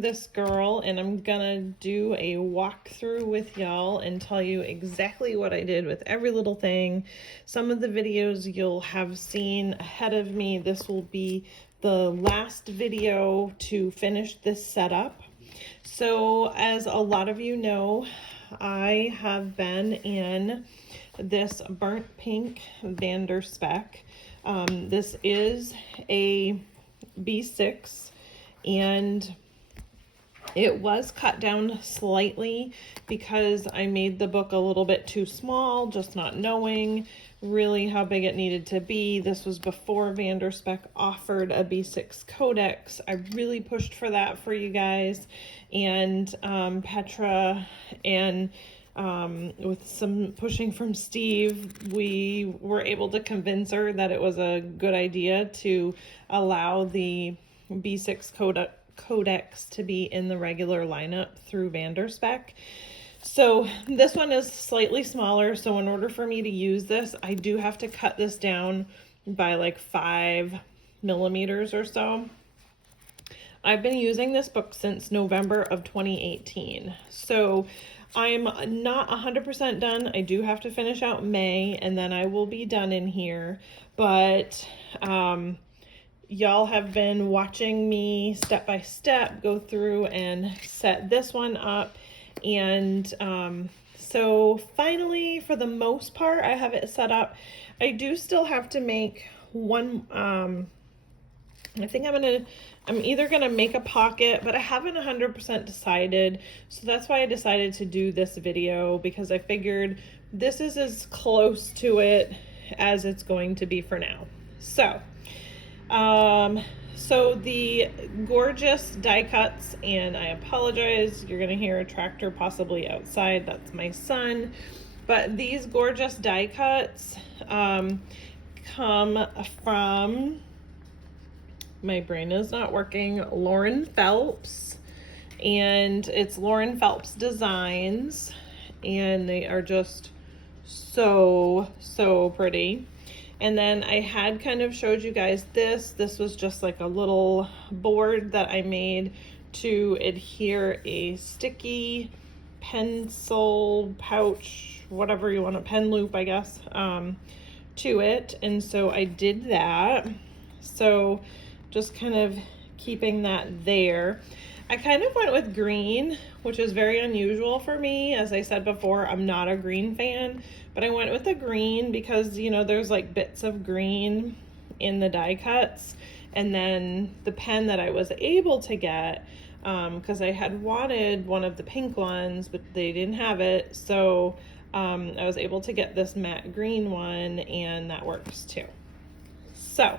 this girl, and I'm gonna do a walkthrough with y'all and tell you exactly what I did with every little thing. Some of the videos you'll have seen ahead of me. This will be the last video to finish this setup. So as a lot of you know, I have been in this burnt pink Vanderspec. This is a B6, and it was cut down slightly because I made the book a little bit too small, just not knowing really how big it needed to be. This was before Vanderspec offered a B6 codex. I really pushed for that for you guys, and Petra and with some pushing from Steve, we were able to convince her that it was a good idea to allow the B6 codex to be in the regular lineup through Vanderspec. So this one is slightly smaller, so in order for me to use this, I do have to cut this down by like 5 millimeters or so. I've been using this book since November of 2018, so I'm not 100% done. I do have to finish out May, and then I will be done in here, but y'all have been watching me step by step go through and set this one up, and so finally, for the most part, I have it set up. I do still have to make one, I think I'm either gonna make a pocket, but I haven't 100% decided. So that's why I decided to do this video, because I figured this is as close to it as it's going to be for now. So, so the gorgeous die cuts, and I apologize, you're gonna hear a tractor possibly outside, that's my son. But these gorgeous die cuts come from, my brain is not working, Lauren Phelps, and it's Lauren Phelps Designs, and they are just so pretty. And then I had kind of showed you guys this was just like a little board that I made to adhere a sticky pencil pouch, whatever you want, a pen loop, I guess, to it. And so I did that. So just kind of keeping that there. I kind of went with green, which is very unusual for me. As I said before, I'm not a green fan, but I went with the green because, you know, there's like bits of green in the die cuts. And then the pen that I was able to get, because I had wanted one of the pink ones, but they didn't have it. So I was able to get this matte green one, and that works too. So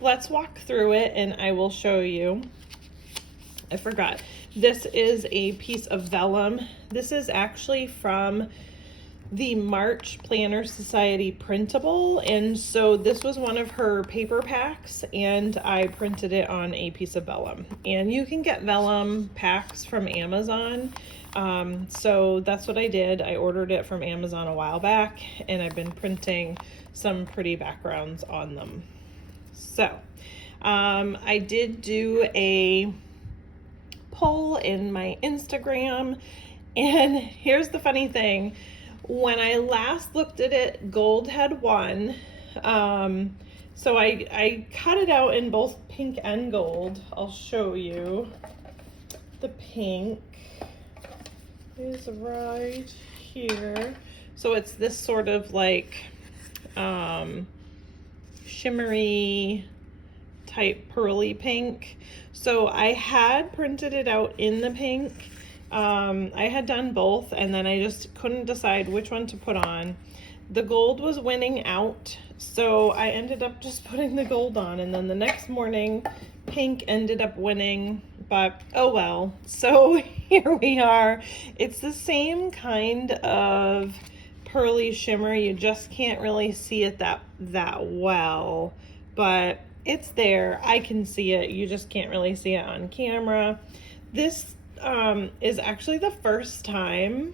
let's walk through it and I will show you. I forgot. This is a piece of vellum. This is actually from the March Planner Society printable, and so this was one of her paper packs, and I printed it on a piece of vellum. And you can get vellum packs from Amazon, so that's what I did. I ordered it from Amazon a while back, and I've been printing some pretty backgrounds on them. So I did do a poll in my Instagram, and here's the funny thing. When I last looked at it, gold had won. So I cut it out in both pink and gold. I'll show you. The pink is right here. So it's this sort of like shimmery type pearly pink. So I had printed it out in the pink. I had done both, and then I just couldn't decide which one to put on. The gold was winning out, so I ended up just putting the gold on, and then the next morning pink ended up winning, but oh well. So here we are. It's the same kind of pearly shimmer. You just can't really see it that well, but it's there. I can see it. You just can't really see it on camera. This is actually the first time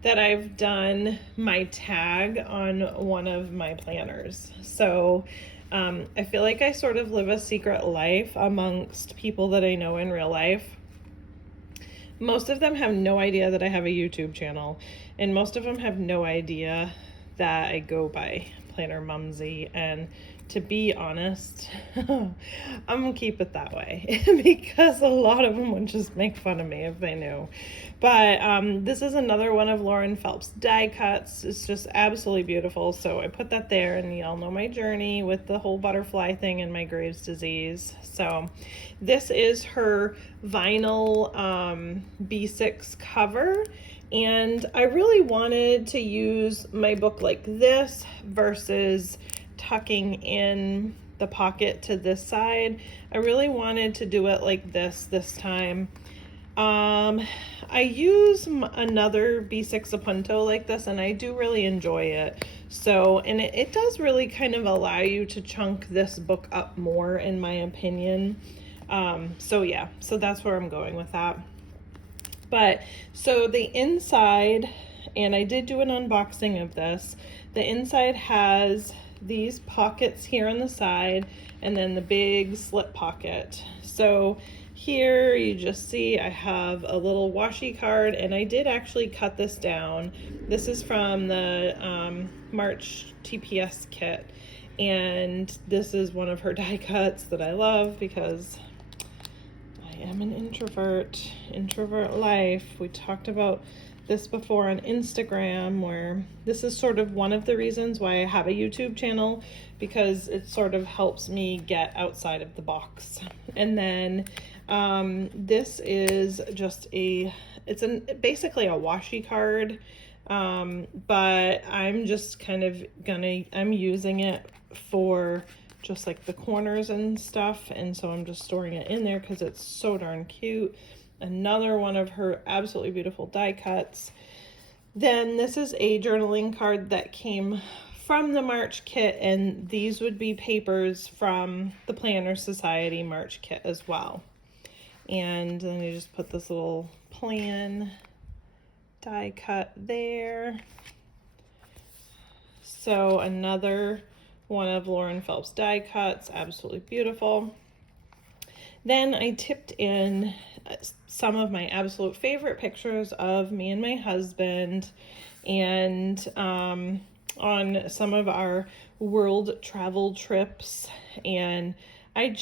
that I've done my tag on one of my planners. So I feel like I sort of live a secret life amongst people that I know in real life. Most of them have no idea that I have a YouTube channel, and most of them have no idea that I go by Planner Mumsy. And to be honest, I'm gonna keep it that way because a lot of them would just make fun of me if they knew. But this is another one of Lauren Phelps die cuts. It's just absolutely beautiful. So I put that there, and y'all know my journey with the whole butterfly thing and my Graves' disease. So this is her vinyl B6 cover. And I really wanted to use my book like this versus tucking in the pocket to this side. I really wanted to do it like this time. I use another B6 Appunto like this, and I do really enjoy it. So, and it does really kind of allow you to chunk this book up more, in my opinion. So yeah, so that's where I'm going with that. But so the inside, and I did do an unboxing of this, the inside has these pockets here on the side, and then the big slip pocket. So here you just see I have a little washi card, and I did actually cut this down. This is from the March TPS kit, and this is one of her die cuts that I love because I am an introvert life. We talked about this before on Instagram, where this is sort of one of the reasons why I have a YouTube channel, because it sort of helps me get outside of the box. And then this is just basically a washi card, but I'm just kind of I'm using it for just like the corners and stuff, and so I'm just storing it in there because it's so darn cute. Another one of her absolutely beautiful die cuts. Then this is a journaling card that came from the March kit, and these would be papers from the Planner Society March kit as well. And then you just put this little plan die cut there. So another one of Lauren Phelps die cuts, absolutely beautiful. Then I tipped in some of my absolute favorite pictures of me and my husband, and on some of our world travel trips. And I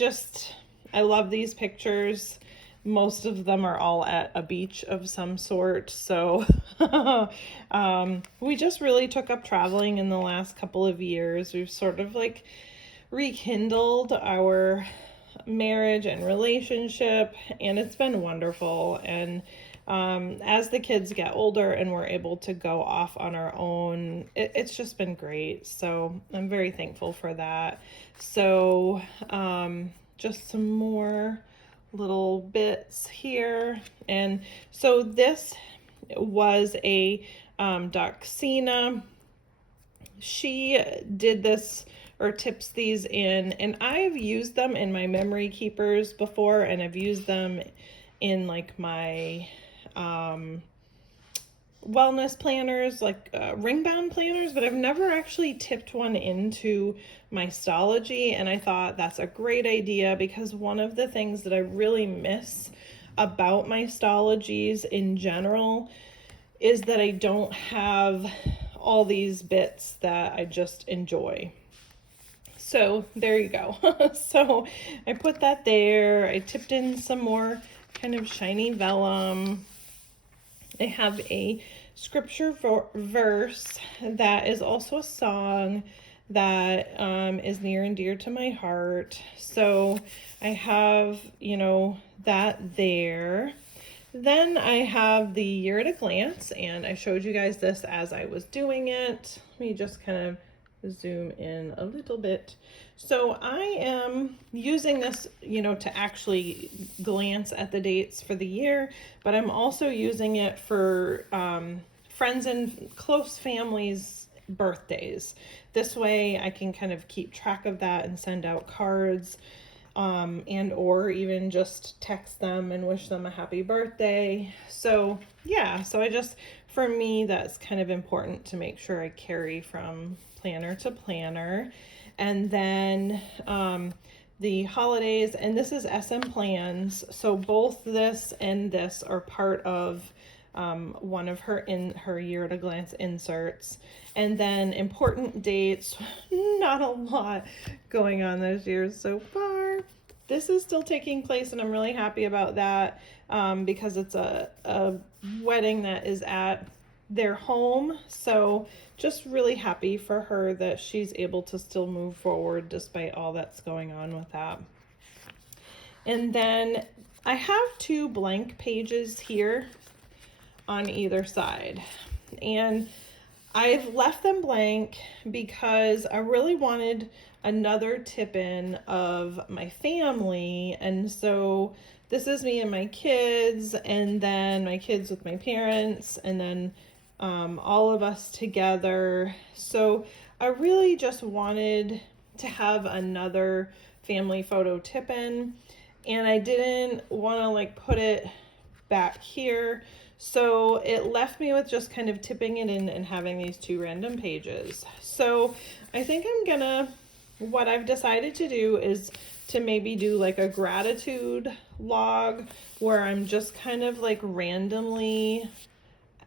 love these pictures. Most of them are all at a beach of some sort. So we just really took up traveling in the last couple of years. We've sort of like rekindled our marriage and relationship, and it's been wonderful. And as the kids get older and we're able to go off on our own, it's just been great. So I'm very thankful for that. So just some more little bits here. And so this was a Doxina. She did this, or tips these in, and I've used them in my memory keepers before, and I've used them in like my wellness planners, like ring bound planners, but I've never actually tipped one into my Stology. And I thought that's a great idea, because one of the things that I really miss about my Stologies in general is that I don't have all these bits that I just enjoy. So there you go. So I put that there. I tipped in some more kind of shiny vellum. I have a scripture verse that is also a song that is near and dear to my heart. So I have, that there. Then I have the year at a glance, and I showed you guys this as I was doing it. Let me just kind of zoom in a little bit. So I am using this, to actually glance at the dates for the year, but I'm also using it for friends and close families' birthdays. This way I can kind of keep track of that and send out cards, and or even just text them and wish them a happy birthday. So yeah, so for me, that's kind of important to make sure I carry from planner to planner. And then the holidays, and this is SM Plans. So both this and this are part of one of her year at a glance inserts. And then important dates, not a lot going on this year so far. This is still taking place, and I'm really happy about that because it's a wedding that is at their home. So just really happy for her that she's able to still move forward despite all that's going on with that. And then I have 2 blank pages here on either side, and I've left them blank because I really wanted another tip-in of my family. And so this is me and my kids, and then my kids with my parents, and then all of us together. So I really just wanted to have another family photo tip-in, and I didn't want to like put it back here. So it left me with just kind of tipping it in and having these 2 random pages. So I think what I've decided to do is to maybe do like a gratitude log where I'm just kind of like randomly,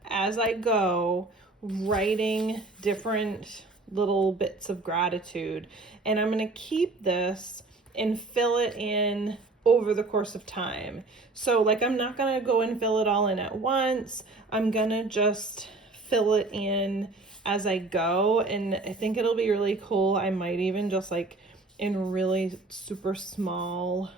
as I go, writing different little bits of gratitude. And I'm going to keep this and fill it in over the course of time. So like I'm not going to go and fill it all in at once. I'm going to just fill it in as I go, and I think it'll be really cool. I might even just like in really super small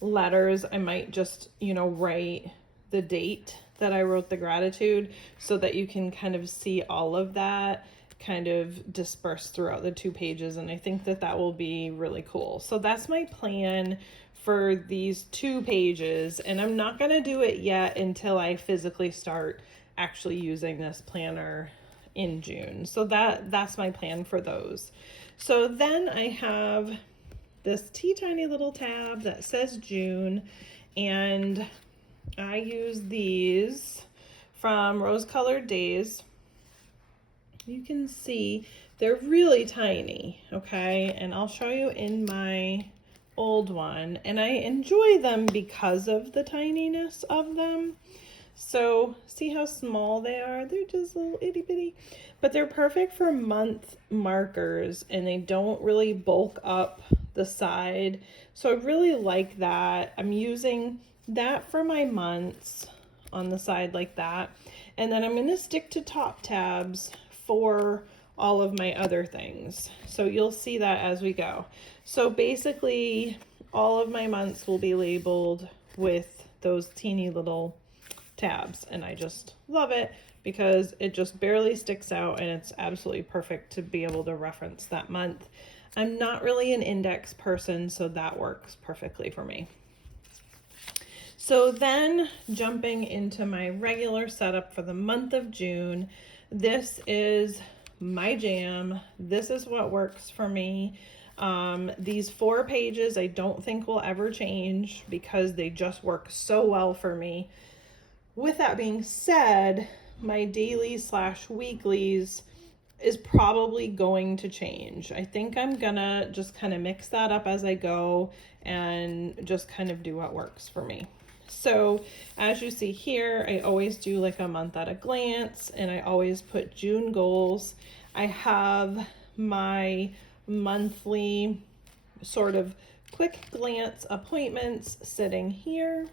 letters, I might just, you know, write the date that I wrote the gratitude so that you can kind of see all of that kind of dispersed throughout the 2 pages. And I think that will be really cool. So that's my plan for these 2 pages. And I'm not going to do it yet until I physically start actually using this planner in June. So that's my plan for those. So then I have this teeny little tab that says June, and I use these from Rose Colored Days. You can see they're really tiny, okay? And I'll show you in my old one. And I enjoy them because of the tininess of them. So see how small they are? They're just little itty bitty. But they're perfect for month markers, and they don't really bulk up the side. So I really like that. I'm using that for my months on the side like that. And then I'm going to stick to top tabs for all of my other things. So you'll see that as we go. So basically all of my months will be labeled with those teeny little tabs, and I just love it because it just barely sticks out, and it's absolutely perfect to be able to reference that month. I'm not really an index person, so that works perfectly for me. So then jumping into my regular setup for the month of June, this is my jam. This is what works for me. These 4 pages I don't think will ever change because they just work so well for me. With that being said, my dailies/weeklies is probably going to change. I think I'm gonna just kind of mix that up as I go and just kind of do what works for me. So as you see here, I always do like a month at a glance, and I always put June goals. I have my monthly sort of quick glance appointments sitting here.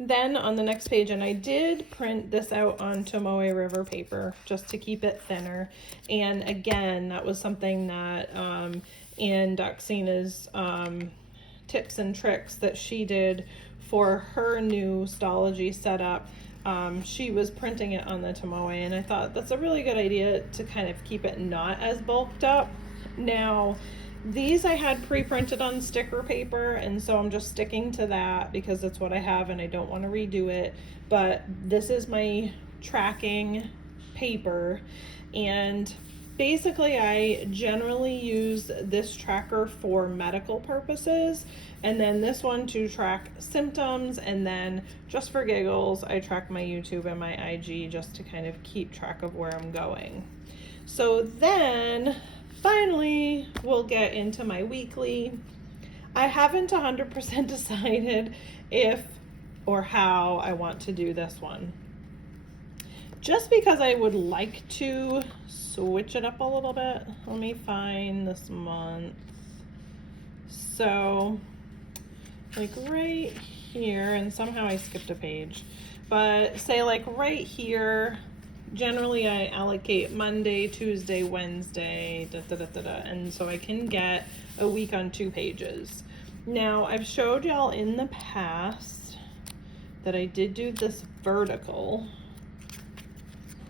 Then on the next page, and I did print this out on Tomoe River paper just to keep it thinner. And again, that was something that in Doxina's tips and tricks that she did for her new Stology setup. She was printing it on the Tomoe, and I thought that's a really good idea to kind of keep it not as bulked up. Now, these I had pre-printed on sticker paper, and so I'm just sticking to that because that's what I have and I don't want to redo it. But this is my tracking paper, and basically I generally use this tracker for medical purposes, and then this one to track symptoms, and then just for giggles I track my YouTube and my IG just to kind of keep track of where I'm going. So then finally, we'll get into my weekly. I haven't 100% decided if or how I want to do this one. Just because I would like to switch it up a little bit. Let me find this month. So, like right here, and somehow I skipped a page, but say like right here, generally I allocate Monday, Tuesday, Wednesday, and so I can get a week on 2 pages. Now, I've showed y'all in the past that I did do this vertical.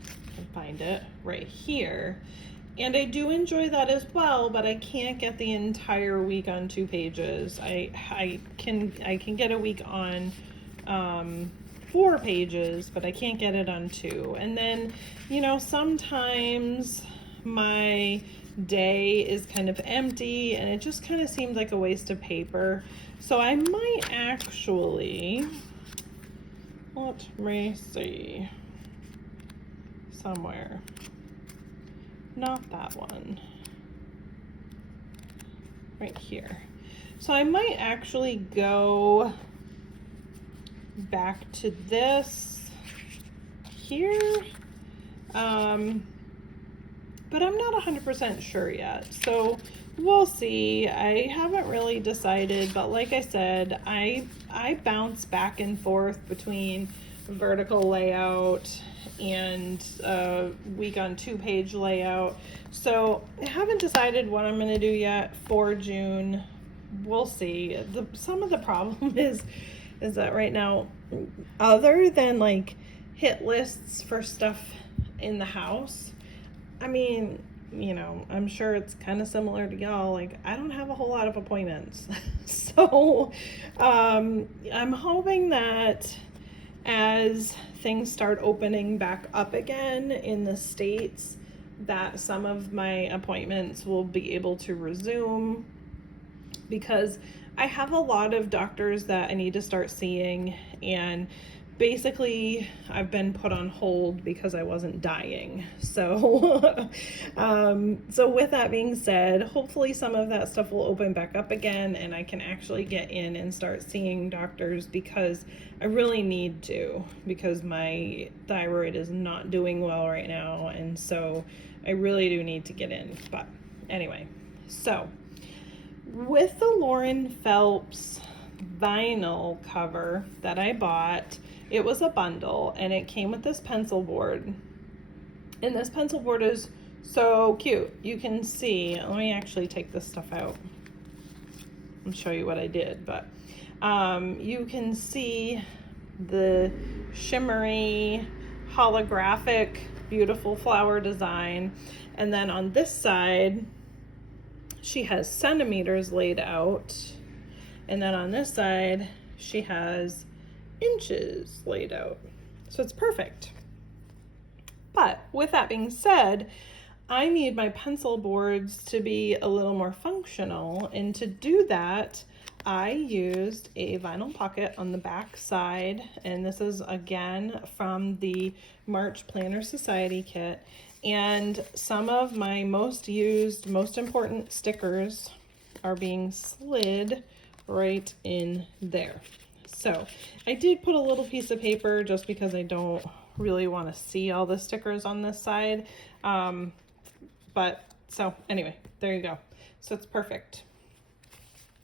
I can find it right here. And I do enjoy that as well, but I can't get the entire week on 2 pages. I can get a week on 4 pages, but I can't get it on 2. And then, you know, sometimes my day is kind of empty and it just kind of seems like a waste of paper. So I might actually, let me see, somewhere. Not that one. Right here. So I might actually go back to this here. But I'm not 100% sure yet. So we'll see. I haven't really decided, but like I said, I bounce back and forth between vertical layout and week on 2 page layout. So I haven't decided what I'm going to do yet for June. We'll see. Some of the problem is that right now, other than like hit lists for stuff in the house, I mean, you know, I'm sure it's kind of similar to y'all. Like, I don't have a whole lot of appointments. So I'm hoping that as things start opening back up again in the States, that some of my appointments will be able to resume, because I have a lot of doctors that I need to start seeing, and basically I've been put on hold because I wasn't dying. So so with that being said, hopefully some of that stuff will open back up again and I can actually get in and start seeing doctors, because I really need to, because my thyroid is not doing well right now, and so I really do need to get in. But anyway, so with the Lauren Phelps vinyl cover that I bought, it was a bundle and it came with this pencil board, and this pencil board is so cute. You can see, let me actually take this stuff out and show you what I did, but you can see the shimmery holographic beautiful flower design, and then on this side she has centimeters laid out, and then on this side she has inches laid out. So it's perfect. But with that being said, I need my pencil boards to be a little more functional, and to do that I used a vinyl pocket on the back side, and this is again from the March Planner Society kit. And some of my most used, most important stickers are being slid right in there. So I did put a little piece of paper just because I don't really want to see all the stickers on this side. But so anyway, there you go. So it's perfect.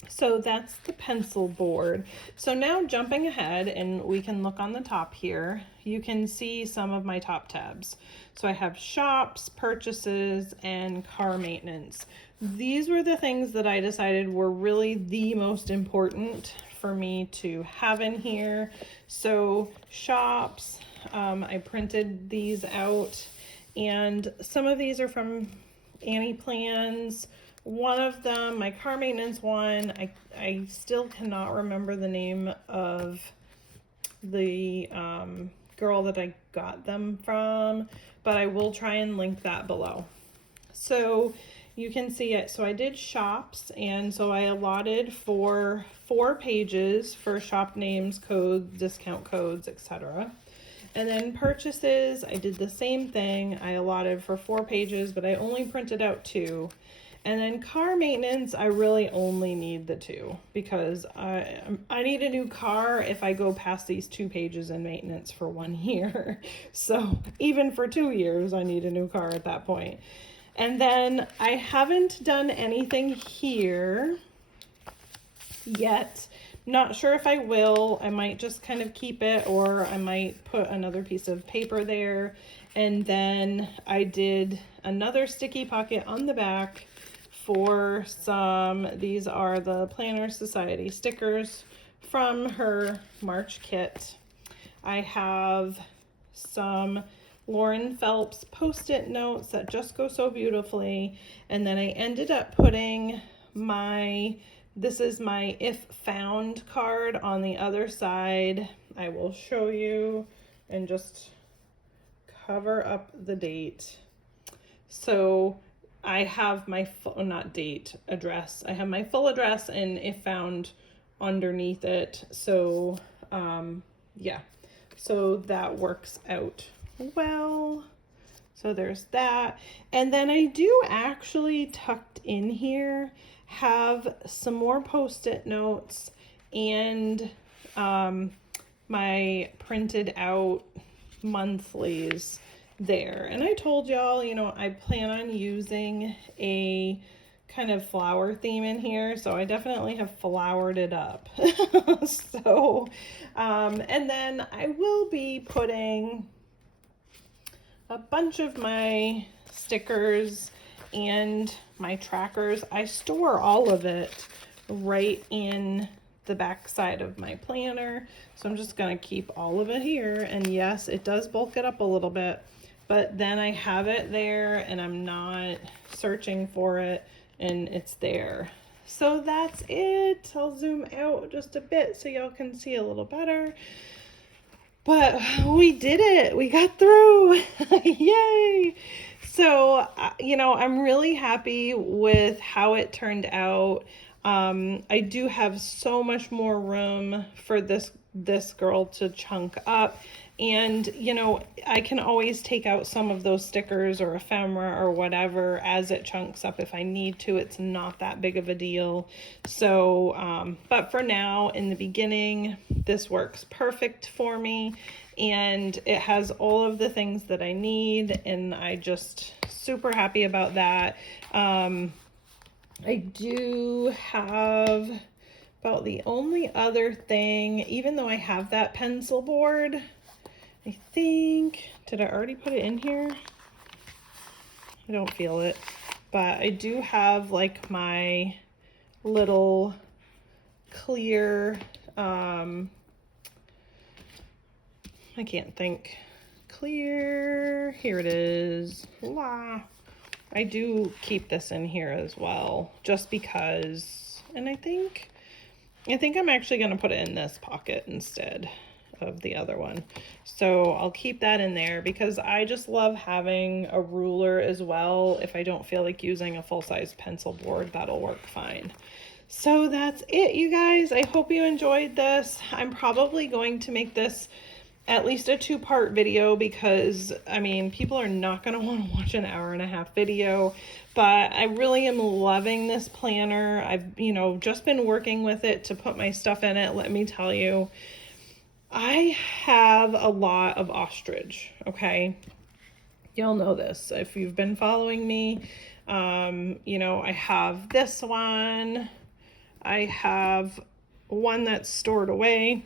So that's the pencil board. So now jumping ahead, and we can look on the top here, you can see some of my top tabs. So I have shops, purchases, and car maintenance. These were the things that I decided were really the most important for me to have in here. So shops, I printed these out, and some of these are from Annie Plans. One of them, my car maintenance one, I still cannot remember the name of the girl that I got them from, but I will try and link that below. So you can see it. So I did shops, and so I allotted for 4 pages for shop names, codes, discount codes, etc. And then purchases, I did the same thing. I allotted for 4 pages, but I only printed out 2. And then car maintenance, I really only need the 2 because I need a new car if I go past these 2 pages in maintenance for 1 year. So even for 2 years, I need a new car at that point. And then I haven't done anything here yet. Not sure if I will. I might just kind of keep it, or I might put another piece of paper there. And then I did another sticky pocket on the back for some, these are the Planner Society stickers from her March kit. I have some Lauren Phelps post-it notes that just go so beautifully. And then I ended up putting this is my if found card on the other side. I will show you and just cover up the date. So I have my address. I have my full address and if found underneath it. So yeah, so that works out well. So there's that. And then I do actually, tucked in here, have some more post-it notes and my printed out monthlies there. And I told y'all, you know, I plan on using a kind of flower theme in here, so I definitely have flowered it up. So and then I will be putting a bunch of my stickers and my trackers. I store all of it right in the back side of my planner, so I'm just going to keep all of it here. And yes, it does bulk it up a little bit, but then I have it there and I'm not searching for it and it's there. So that's it. I'll zoom out just a bit so y'all can see a little better. But we did it. We got through. Yay. So, you know, I'm really happy with how it turned out. I do have so much more room for this girl to chunk up. And, you know, I can always take out some of those stickers or ephemera or whatever as it chunks up if I need to. It's not that big of a deal. So, but for now, in the beginning, this works perfect for me. And it has all of the things that I need. And I just super happy about that. I do have about the only other thing, even though I have that pencil board, I think, did I already put it in here? I don't feel it, but I do have like my little clear, I can't think, clear, here it is, la. I do keep this in here as well, just because, and I think I'm actually going to put it in this pocket instead of the other one. So I'll keep that in there because I just love having a ruler as well. If I don't feel like using a full-size pencil board, that'll work fine. So that's it, you guys. I hope you enjoyed this. I'm probably going to make this at least a 2-part video because, I mean, people are not going to want to watch an 1.5-hour video, but I really am loving this planner. I've, you know, just been working with it to put my stuff in it. Let me tell you, I have a lot of ostrich, okay? Y'all know this. If you've been following me, you know, I have this one. I have one that's stored away.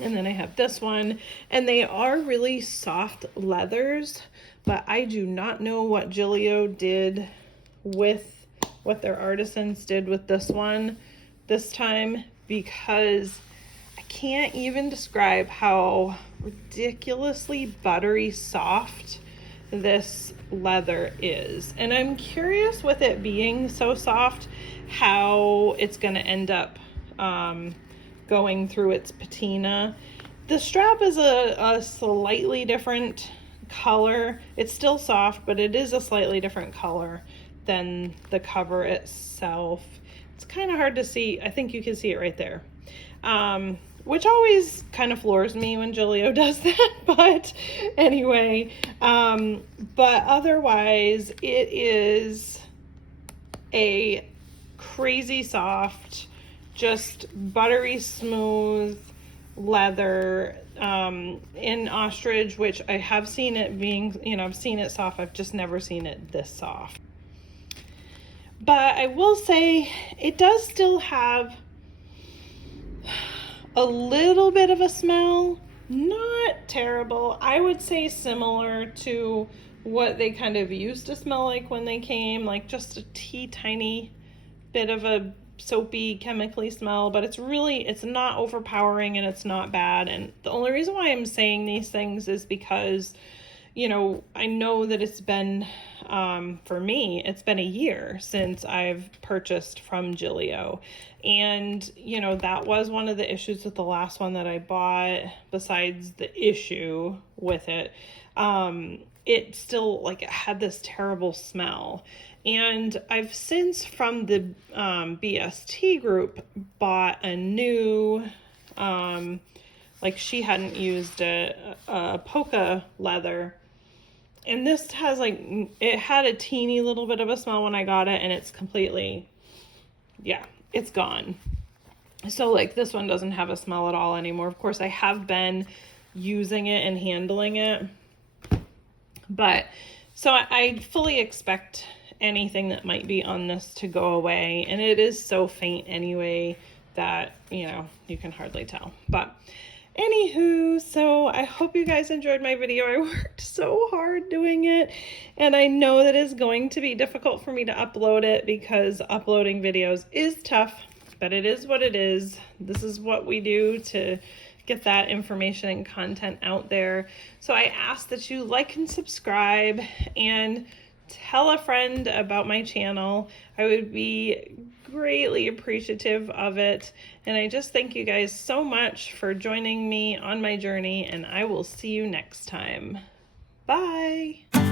And then I have this one, and they are really soft leathers, but I do not know what Gillio did with, what their artisans did with this one this time, because I can't even describe how ridiculously buttery soft this leather is. And I'm curious, with it being so soft, how it's going to end up going through its patina. The strap is a slightly different color. It's still soft, but it is a slightly different color than the cover itself. It's kind of hard to see. I think you can see it right there. which always kind of floors me when Gillio does that. But anyway, but otherwise it is a crazy soft, just buttery smooth leather in ostrich, which I have seen it being, you know, I've seen it soft. I've just never seen it this soft. But I will say it does still have a little bit of a smell, not terrible. I would say similar to what they kind of used to smell like when they came, like just a tiny bit of a soapy, chemically smell, but it's not overpowering and it's not bad. And the only reason why I'm saying these things is because, you know, I know that it's been, for me, it's been a year since I've purchased from Gillio. And, you know, that was one of the issues with the last one that I bought, besides the issue with it. It still, like, it had this terrible smell. And I've since, from the BST group, bought a new, like, she hadn't used a polka leather. And this has, like, it had a teeny little bit of a smell when I got it, and it's completely, yeah, it's gone. So, like, this one doesn't have a smell at all anymore. Of course, I have been using it and handling it. But, so I fully expect anything that might be on this to go away. And it is so faint anyway that, you know, you can hardly tell. But anywho, so I hope you guys enjoyed my video. I worked so hard doing it, and I know that it's going to be difficult for me to upload it because uploading videos is tough, but it is what it is. This is what we do to get that information and content out there. So I ask that you like and subscribe and tell a friend about my channel. I would be greatly appreciative of it. And I just thank you guys so much for joining me on my journey, and I will see you next time. Bye.